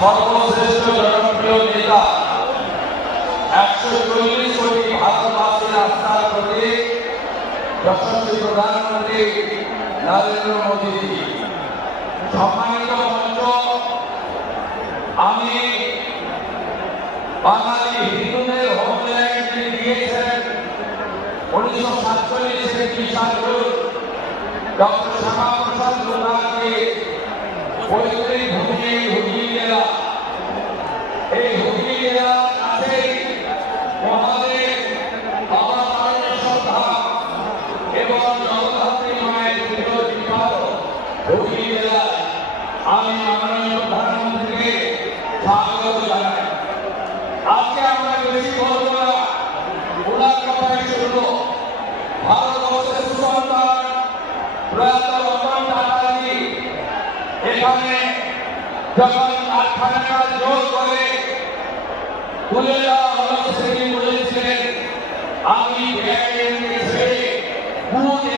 সর্বশ্রেষ্ঠ জনপ্রিয় নেতা 140 কোটি ভারতবাসীর আস্থার প্রতীক যশস্বী প্রধানমন্ত্রী নরেন্দ্র মোদী। সম্মানিত মঞ্চ, আমি বাঙালি হিন্দুদের হোমল্যান্ড দিয়েছেন 1947 বিশাল ডক্টর শ্যামাপ্রসাদ মুখার্জি পৈতৃক ভূমি হুগলি জেলা। এই হুগলি জেলার কাছেই মহাদেব বাবা তারকেশ্বর ধাম এবং জগদ্ধাত্রী মায়ের পুজো বিখ্যাত হুগলি জেলায় আমি মাননীয় প্রধানমন্ত্রীকে স্বাগত জানাই। আজকে আমরা বেশি বলবো না, ওনার কথাই শুনবো। ভারতবর্ষের সুসন্তান প্রয়াত রতন টাটাজি এখানে যখন কারখানাটা জোর করে তুলে দেওয়া হলো, সেদিন বলেছিলেন আমি